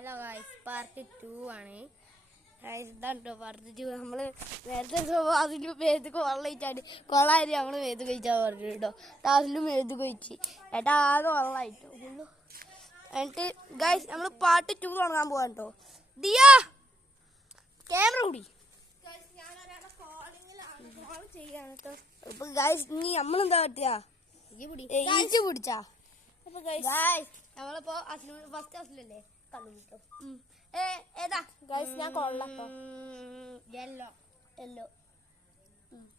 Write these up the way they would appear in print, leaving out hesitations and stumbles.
Hello guys, part 2 ആണ് ഇതാട്ടോ part 2. നമ്മള് നേരത്തെ അതിന് മേത്ത് വെള്ളമായിട്ടാണ് കൊള്ളായിട്ട് നമ്മള് മേത്ത് കഴിച്ചാൽ പറഞ്ഞു കേട്ടോ. ടാസിലും മേത്ത് കഴിച്ച് ഏട്ടാ ആകെ വെള്ളമായിട്ടോ. എന്നിട്ട് ഗൈസ് നമ്മള് പാർട്ട് 2 തുടങ്ങാൻ പോവാൻ കേട്ടോ. ദിയ ക്യാമറ കൂടി ഗൈസ്. ഇനി നമ്മളെന്താ പറ്റിയാ പിടിച്ചാ നമ്മളിപ്പോ ഫസ്റ്റ് അസിലല്ലേ കണ്ടു ഏതാ ഗൈസ്? ഞാൻ കൊള്ളാട്ടോ. യെല്ലോ യെല്ലോ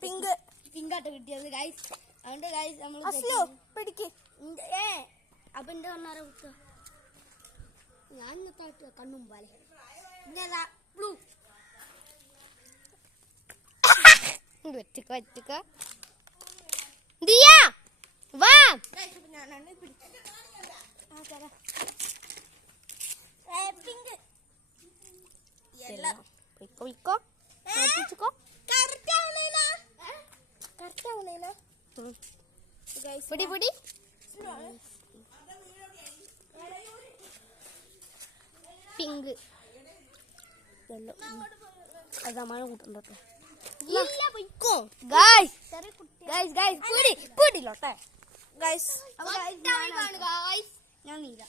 പിങ്ക് പിങ്കാട്ടോ കിട്ടിയത് ഗൈസ്. അതുകൊണ്ട് ഗൈസ് നമ്മൾ പിടിക്ക്. അപ്പൊ എന്റെ കണ്ണാരെ കുത്ത ഞാൻ ഇന്നത്തെ കണ്ണും പോലെ ബ്ലൂ വെച്ചിക്ക വെച്ചിക്ക ദിയ വാ. ഞാനാണ് പിടി പിടി പിങ്ക് അത് മഴ കൂട്ടുണ്ടോ പിടിലോട്ടെ ഗൈസ്. ഞാൻ നീല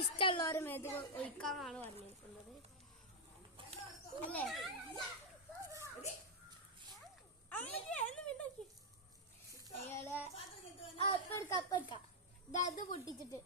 ഇഷ്ടമുള്ളവരെ മേത് ഒഴിക്കാന്നാണ് പറഞ്ഞിരിക്കുന്നത് അല്ലേ? അത് പൊട്ടിച്ചിട്ട്